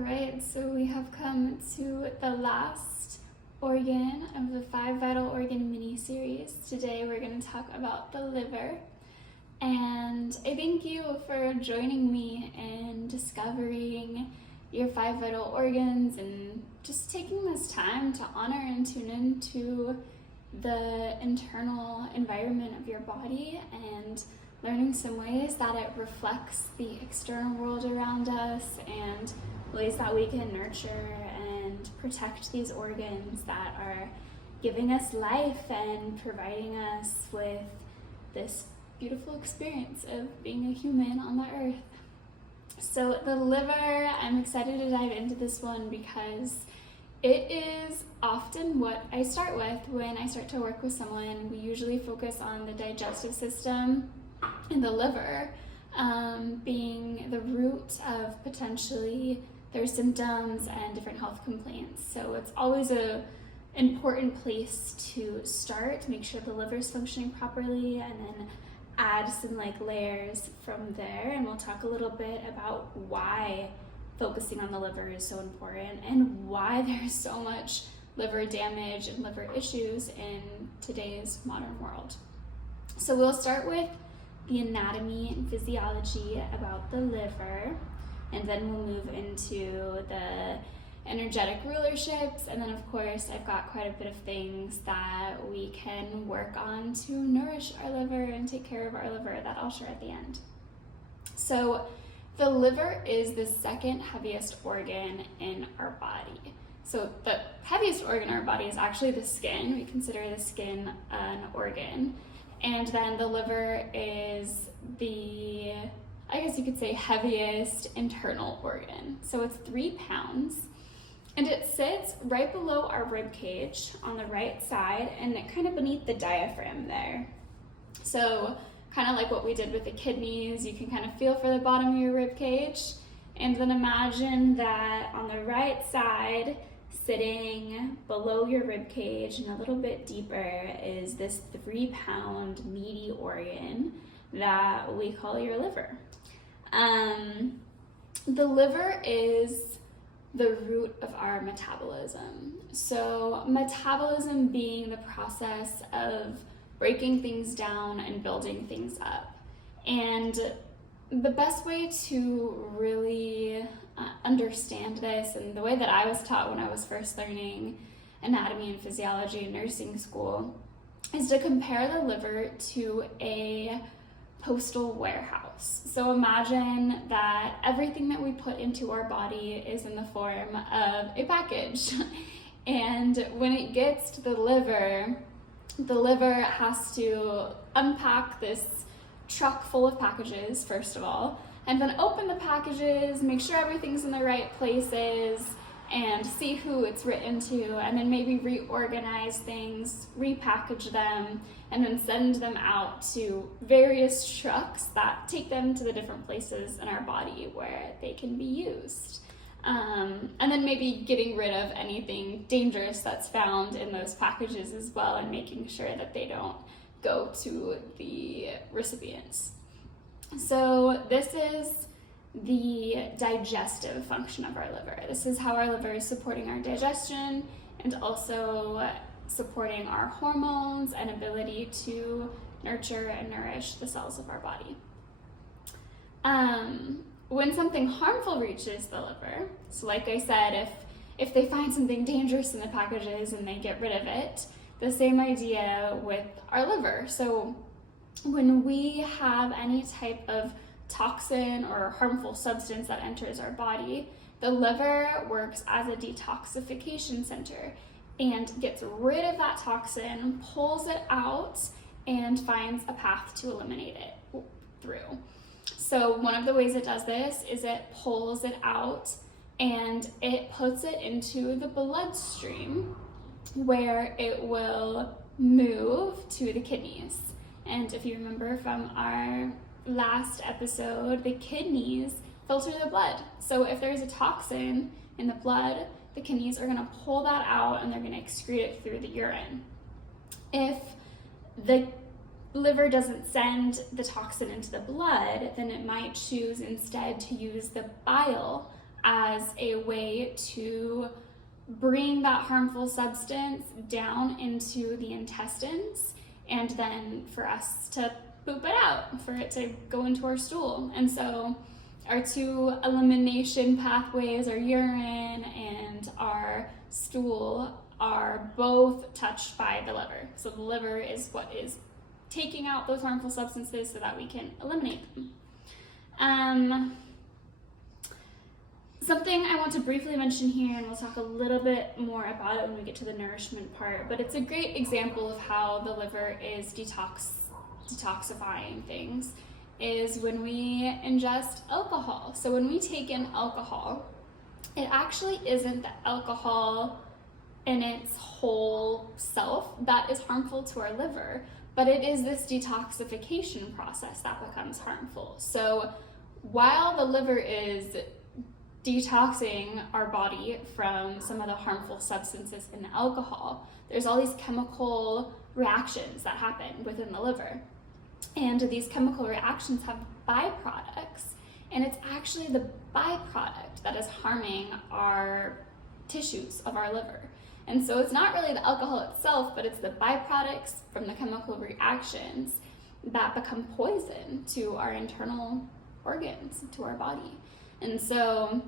Alright, so we have come to the last organ of the 5 Vital Organ mini-series. Today we're going to talk about the liver. And I thank you for joining me in discovering your 5 vital organs and just taking this time to honor and tune into the internal environment of your body and learning some ways that it reflects the external world around us and ways that we can nurture and protect these organs that are giving us life and providing us with this beautiful experience of being a human on the earth. So the liver, I'm excited to dive into this one because it is often what I start with when I start to work with someone. We usually focus on the digestive system and the liver being the root of potentially their symptoms and different health complaints. So it's always an important place to start, make sure the liver is functioning properly, and then add some layers from there. And we'll talk a little bit about why focusing on the liver is so important and why there's so much liver damage and liver issues in today's modern world. So we'll start with the anatomy and physiology about the liver, and then we'll move into the energetic rulerships, and then of course I've got quite a bit of things that we can work on to nourish our liver and take care of our liver that I'll share at the end. So the liver is the second heaviest organ in our body. So the heaviest organ in our body is actually the skin. We consider the skin an organ. And then the liver is the, I guess you could say, heaviest internal organ. So it's 3 pounds. And it sits right below our rib cage on the right side and kind of beneath the diaphragm there. So kind of like what we did with the kidneys, you can kind of feel for the bottom of your rib cage. And then imagine that on the right side, sitting below your rib cage and a little bit deeper, is this 3-pound meaty organ that we call your liver. The liver is the root of our metabolism. So metabolism being the process of breaking things down and building things up. And the best way to really understand this, and the way that I was taught when I was first learning anatomy and physiology in nursing school, is to compare the liver to a postal warehouse. So imagine that everything that we put into our body is in the form of a package. And when it gets to the liver has to unpack this truck full of packages, first of all, and then open the packages, make sure everything's in the right places, and see who it's written to, and then maybe reorganize things, repackage them, and then send them out to various trucks that take them to the different places in our body where they can be used. And then maybe getting rid of anything dangerous that's found in those packages as well, and making sure that they don't go to the recipients. So this is the digestive function of our liver. This is how our liver is supporting our digestion and also supporting our hormones and ability to nurture and nourish the cells of our body. When something harmful reaches the liver, so like I said, if they find something dangerous in the packages and they get rid of it, the same idea with our liver. So when we have any type of toxin or harmful substance that enters our body, the liver works as a detoxification center and gets rid of that toxin, pulls it out, and finds a path to eliminate it through. So one of the ways it does this is it pulls it out and it puts it into the bloodstream, where it will move to the kidneys. And if you remember from our last episode, the kidneys filter the blood. So if there's a toxin in the blood, the kidneys are going to pull that out and they're going to excrete it through the urine. If the liver doesn't send the toxin into the blood, then it might choose instead to use the bile as a way to bring that harmful substance down into the intestines, and then for us to poop it out, for it to go into our stool. And so our two elimination pathways, our urine and our stool, are both touched by the liver. So the liver is what is taking out those harmful substances so that we can eliminate them. Something I want to briefly mention here, and we'll talk a little bit more about it when we get to the nourishment part, but it's a great example of how the liver is detoxifying things, is when we ingest alcohol. So when we take in alcohol, it actually isn't the alcohol in its whole self that is harmful to our liver, but it is this detoxification process that becomes harmful. So while the liver is detoxing our body from some of the harmful substances in the alcohol, there's all these chemical reactions that happen within the liver. And these chemical reactions have byproducts, and it's actually the byproduct that is harming our tissues of our liver. And so it's not really the alcohol itself, but it's the byproducts from the chemical reactions that become poison to our internal organs, to our body. And so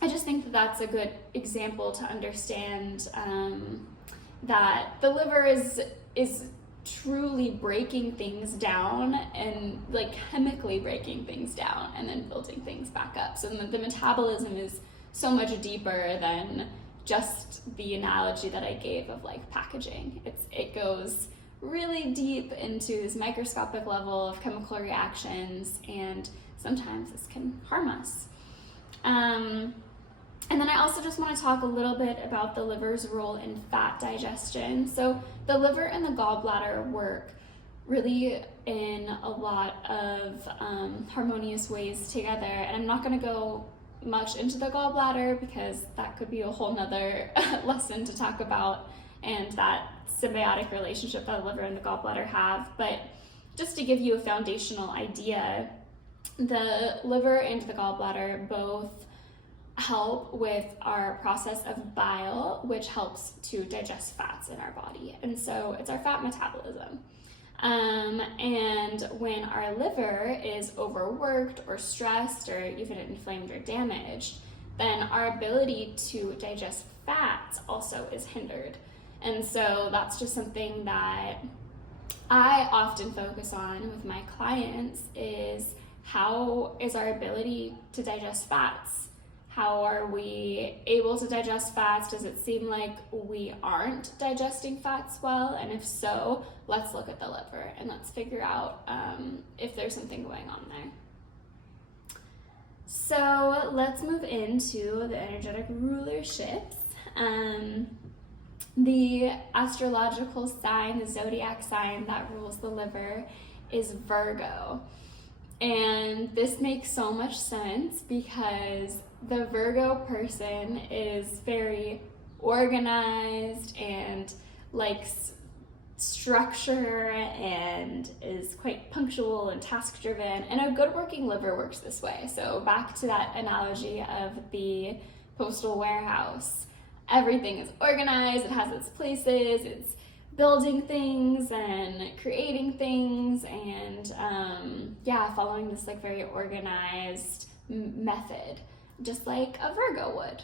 I just think that that's a good example to understand that the liver is truly breaking things down, and like chemically breaking things down and then building things back up. So the metabolism is so much deeper than just the analogy that I gave of like packaging. It goes really deep into this microscopic level of chemical reactions, and sometimes this can harm us. And then I also just want to talk a little bit about the liver's role in fat digestion. So the liver and the gallbladder work really in a lot of harmonious ways together. And I'm not going to go much into the gallbladder because that could be a whole nother lesson to talk about, and that symbiotic relationship that the liver and the gallbladder have. But just to give you a foundational idea, the liver and the gallbladder both help with our process of bile, which helps to digest fats in our body. And so it's our fat metabolism. And when our liver is overworked or stressed or even inflamed or damaged, then our ability to digest fats also is hindered. And so that's just something that I often focus on with my clients, is how is our ability to digest fats? How are we able to digest fats? Does it seem like we aren't digesting fats well? And if so, let's look at the liver and let's figure out if there's something going on there. So let's move into the energetic rulerships. The astrological sign, the zodiac sign that rules the liver is Virgo. And this makes so much sense because the Virgo person is very organized and likes structure and is quite punctual and task driven, and a good working liver works this way. So back to that analogy of the postal warehouse, everything is organized, it has its places, it's building things and creating things, and following this like very organized method, just like a Virgo would.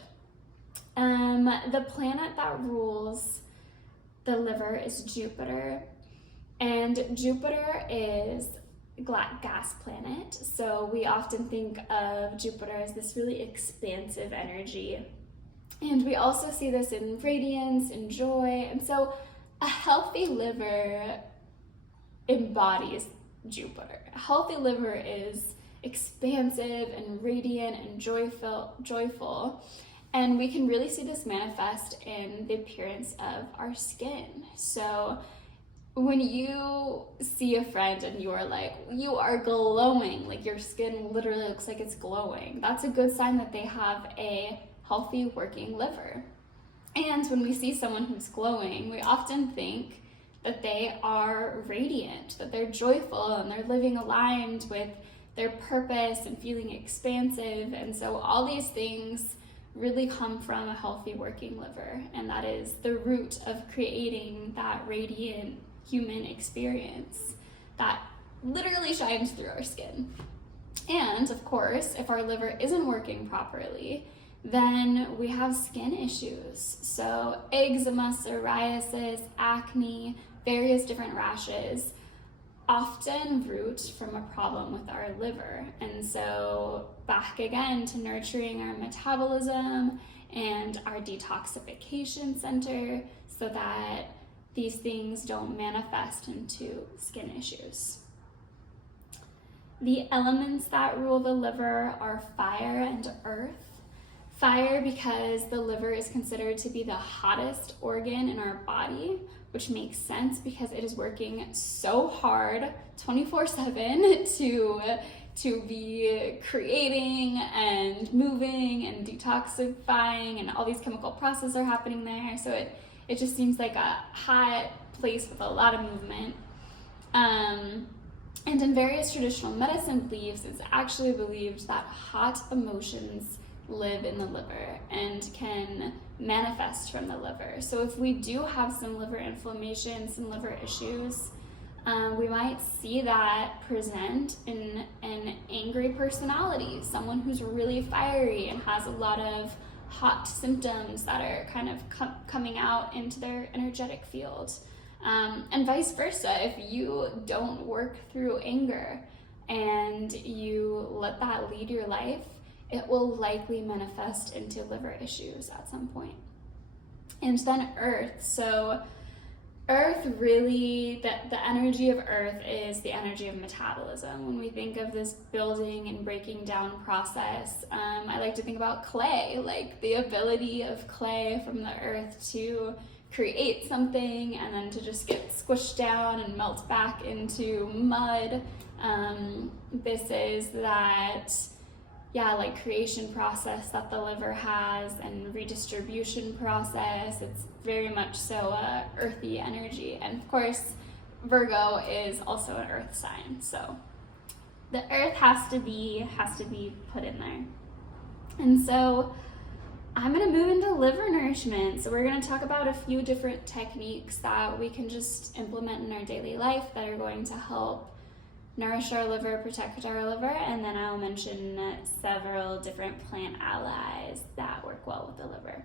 The planet that rules the liver is Jupiter, and Jupiter is a gas planet. So we often think of Jupiter as this really expansive energy, and we also see this in radiance and joy. And so a healthy liver embodies Jupiter. A healthy liver is expansive and radiant and joyful. And we can really see this manifest in the appearance of our skin. So when you see a friend and you are like, you are glowing, like your skin literally looks like it's glowing, that's a good sign that they have a healthy working liver. And when we see someone who's glowing, we often think that they are radiant, that they're joyful, and they're living aligned with their purpose and feeling expansive. And so all these things really come from a healthy working liver, and that is the root of creating that radiant human experience that literally shines through our skin. And of course, if our liver isn't working properly, then we have skin issues. So eczema, psoriasis, acne, various different rashes often root from a problem with our liver. And so back again to nurturing our metabolism and our detoxification center so that these things don't manifest into skin issues. The elements that rule the liver are fire and earth. Fire because the liver is considered to be the hottest organ in our body, which makes sense because it is working so hard 24/7 to be creating and moving and detoxifying, and all these chemical processes are happening there. So it just seems like a hot place with a lot of movement. And in various traditional medicine beliefs, it's actually believed that hot emotions live in the liver and can manifest from the liver. So if we do have some liver inflammation, some liver issues, we might see that present in an angry personality, someone who's really fiery and has a lot of hot symptoms that are kind of coming out into their energetic field. And vice versa, if you don't work through anger and you let that lead your life, it will likely manifest into liver issues at some point. And then earth. So earth really, the energy of earth is the energy of metabolism. When we think of this building and breaking down process, I like to think about clay, like the ability of clay from the earth to create something and then to just get squished down and melt back into mud. This is that like creation process that the liver has and redistribution process. It's very much so earthy energy. And of course, Virgo is also an earth sign. So the earth has to be put in there. And so I'm going to move into liver nourishment. So we're going to talk about a few different techniques that we can just implement in our daily life that are going to help nourish our liver, protect our liver, and then I'll mention several different plant allies that work well with the liver.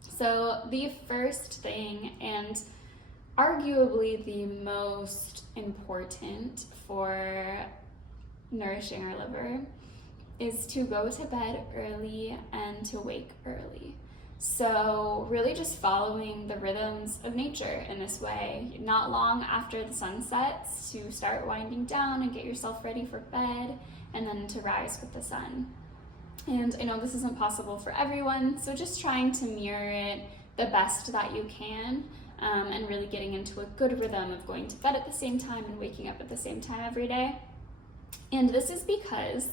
So the first thing, and arguably the most important for nourishing our liver, is to go to bed early and to wake early. So really just following the rhythms of nature in this way, not long after the sun sets, to start winding down and get yourself ready for bed, and then to rise with the sun. And I know this isn't possible for everyone, so just trying to mirror it the best that you can, and really getting into a good rhythm of going to bed at the same time and waking up at the same time every day. And this is because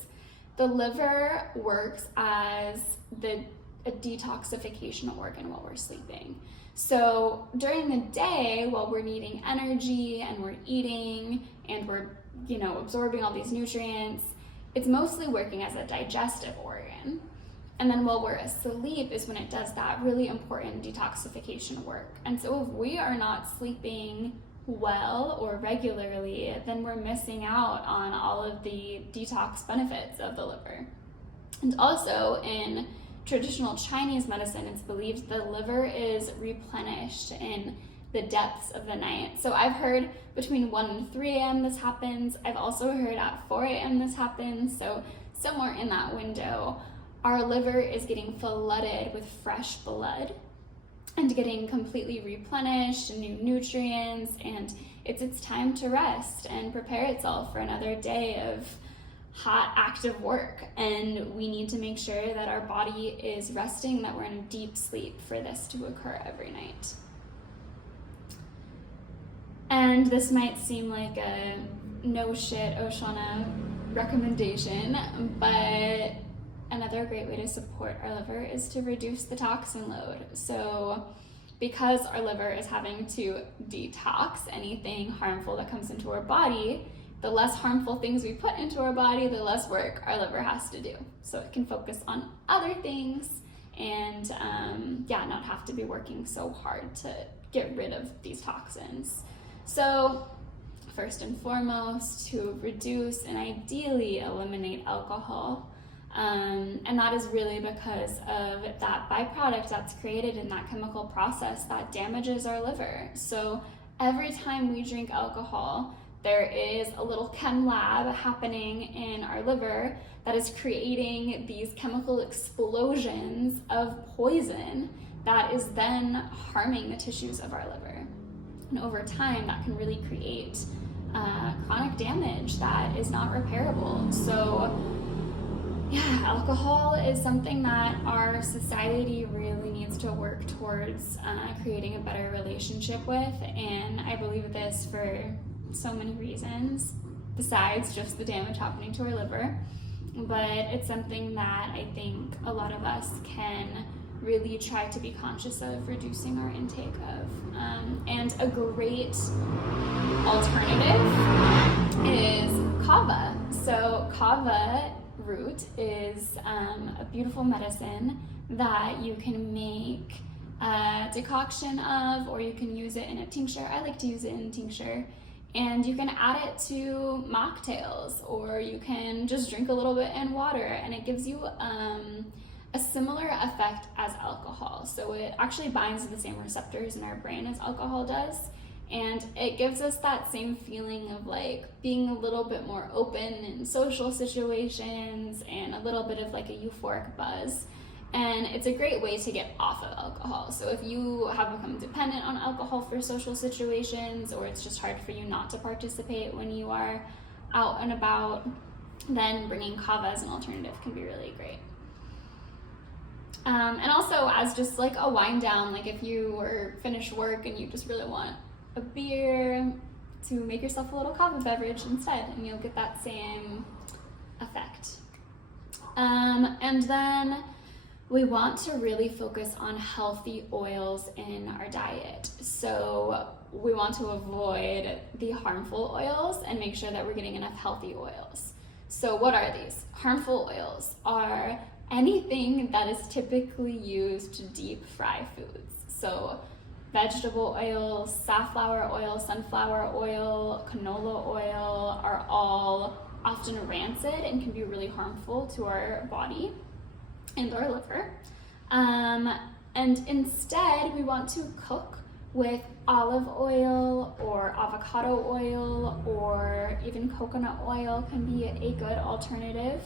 the liver works as a detoxification organ while we're sleeping. So during the day, while we're needing energy and we're eating and we're, absorbing all these nutrients, it's mostly working as a digestive organ. And then while we're asleep is when it does that really important detoxification work. And so if we are not sleeping well or regularly, then we're missing out on all of the detox benefits of the liver. And also in traditional Chinese medicine, it's believed the liver is replenished in the depths of the night. So I've heard between 1 and 3 a.m. this happens. I've also heard at 4 a.m. this happens. So somewhere in that window, our liver is getting flooded with fresh blood and getting completely replenished and new nutrients, and it's time to rest and prepare itself for another day of hot, active work. And we need to make sure that our body is resting, that we're in deep sleep for this to occur every night. And this might seem like a no shit Oshana recommendation, but another great way to support our liver is to reduce the toxin load. So because our liver is having to detox anything harmful that comes into our body, the less harmful things we put into our body, the less work our liver has to do. So it can focus on other things and not have to be working so hard to get rid of these toxins. So first and foremost, to reduce and ideally eliminate alcohol. And that is really because of that byproduct that's created in that chemical process that damages our liver. So every time we drink alcohol, there is a little chem lab happening in our liver that is creating these chemical explosions of poison that is then harming the tissues of our liver. And over time, that can really create chronic damage that is not repairable. So yeah, alcohol is something that our society really needs to work towards creating a better relationship with, and I believe this for so many reasons besides just the damage happening to our liver. But it's something that I think a lot of us can really try to be conscious of reducing our intake of. And a great alternative is kava. So kava root is a beautiful medicine that you can make a decoction of, or you can use it in a tincture. I like to use it in a tincture. And you can add it to mocktails, or you can just drink a little bit in water, and it gives you a similar effect as alcohol. So it actually binds to the same receptors in our brain as alcohol does, and it gives us that same feeling of like being a little bit more open in social situations and a little bit of like a euphoric buzz. And it's a great way to get off of alcohol. So if you have become dependent on alcohol for social situations, or it's just hard for you not to participate when you are out and about, then bringing kava as an alternative can be really great. And also as just like a wind down, like if you were finished work and you just really want a beer, to make yourself a little kava beverage instead, and you'll get that same effect. And then we want to really focus on healthy oils in our diet. So we want to avoid the harmful oils and make sure that we're getting enough healthy oils. So what are these? Harmful oils are anything that is typically used to deep fry foods. So vegetable oils, safflower oil, sunflower oil, canola oil are all often rancid and can be really harmful to our body and our liver. And instead, we want to cook with olive oil or avocado oil, or even coconut oil can be a good alternative.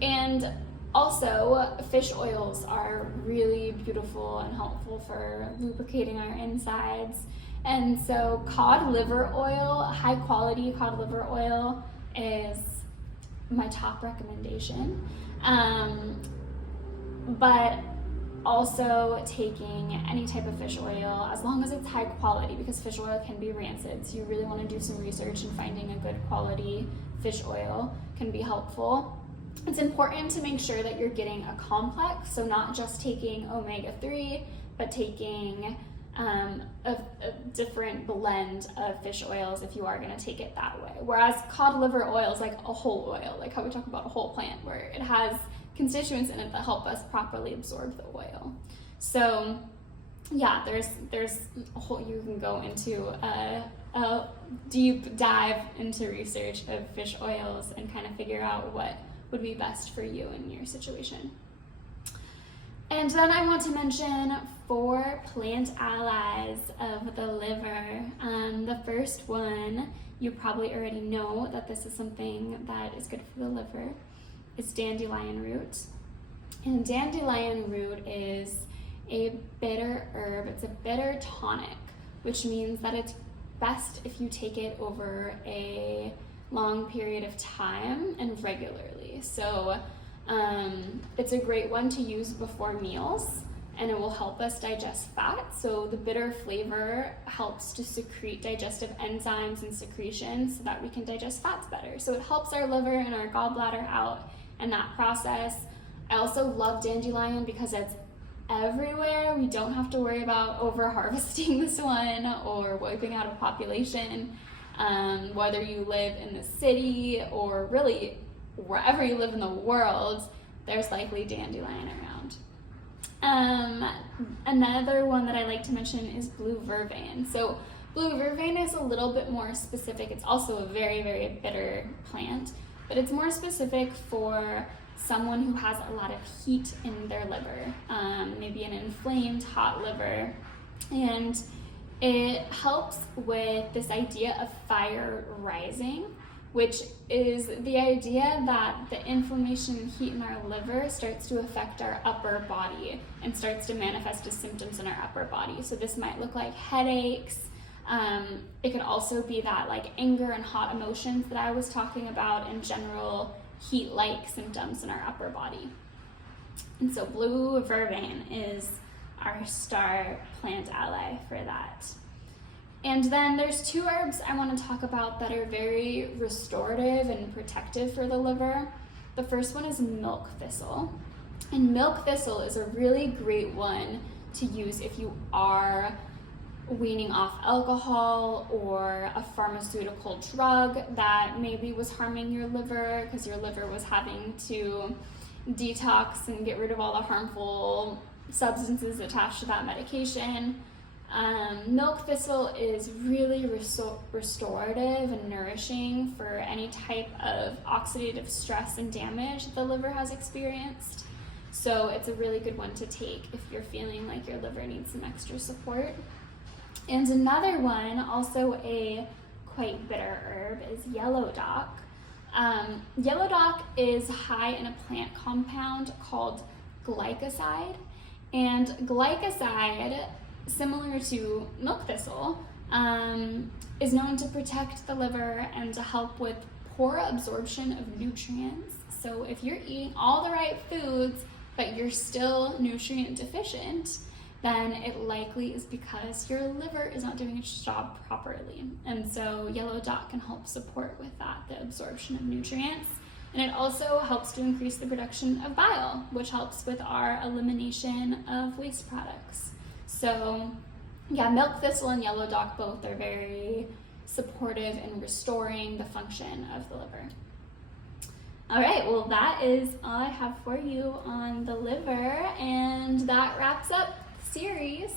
And also, fish oils are really beautiful and helpful for lubricating our insides. And so cod liver oil, high quality cod liver oil, is my top recommendation. But also taking any type of fish oil, as long as it's high quality, because fish oil can be rancid. So you really want to do some research, and finding a good quality fish oil can be helpful. It's important to make sure that you're getting a complex, so not just taking omega-3, but taking a different blend of fish oils if you are going to take it that way. Whereas cod liver oil is like a whole oil, like how we talk about a whole plant, where it has constituents in it that help us properly absorb the oil. So yeah, there's a whole, you can go into a deep dive into research of fish oils and kind of figure out what would be best for you in your situation. And then I want to mention 4 plant allies of the liver. The first one, you probably already know that this is something that is good for the liver, is dandelion root. And dandelion root is a bitter herb. It's a bitter tonic, which means that it's best if you take it over a long period of time and regularly. So it's a great one to use before meals, and it will help us digest fat. So the bitter flavor helps to secrete digestive enzymes and secretions so that we can digest fats better. So it helps our liver and our gallbladder out in that process. I also love dandelion because it's everywhere. We don't have to worry about over harvesting this one or wiping out a population. Whether you live in the city or really wherever you live in the world, there's likely dandelion around. Another one that I like to mention is blue vervain. So blue vervain is a little bit more specific. It's also a very, very bitter plant, but it's more specific for someone who has a lot of heat in their liver, maybe an inflamed hot liver. And it helps with this idea of fire rising, which is the idea that the inflammation and heat in our liver starts to affect our upper body and starts to manifest as symptoms in our upper body. So this might look like headaches. It could also be that like anger and hot emotions that I was talking about, and general heat-like symptoms in our upper body. And so blue vervain is our star plant ally for that. And then there's two herbs I want to talk about that are very restorative and protective for the liver. The first one is milk thistle. And milk thistle is a really great one to use if you are weaning off alcohol or a pharmaceutical drug that maybe was harming your liver because your liver was having to detox and get rid of all the harmful substances attached to that medication. Milk thistle is really restorative and nourishing for any type of oxidative stress and damage that the liver has experienced. So it's a really good one to take if you're feeling like your liver needs some extra support. And another one, also a quite bitter herb, is yellow dock. Yellow dock is high in a plant compound called glycoside. And glycoside, similar to milk thistle, is known to protect the liver and to help with poor absorption of nutrients. So if you're eating all the right foods, but you're still nutrient deficient, then it likely is because your liver is not doing its job properly. And so yellow dock can help support with that, the absorption of nutrients. And it also helps to increase the production of bile, which helps with our elimination of waste products. So yeah, milk thistle and yellow dock both are very supportive in restoring the function of the liver. All right, well, that is all I have for you on the liver, and that wraps up the series.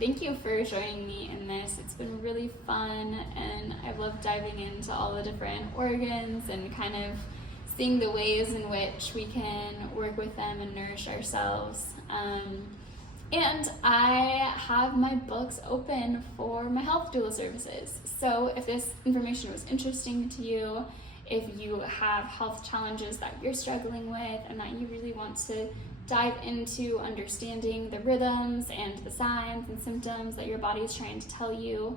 Thank you for joining me in this. It's been really fun, and I love diving into all the different organs and kind of seeing the ways in which we can work with them and nourish ourselves. And I have my books open for my health doula services. So if this information was interesting to you, if you have health challenges that you're struggling with and that you really want to dive into understanding the rhythms and the signs and symptoms that your body is trying to tell you,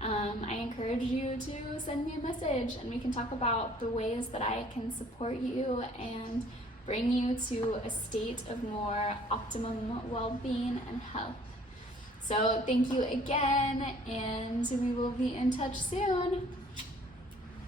I encourage you to send me a message and we can talk about the ways that I can support you and bring you to a state of more optimum well-being and health. So thank you again, and we will be in touch soon.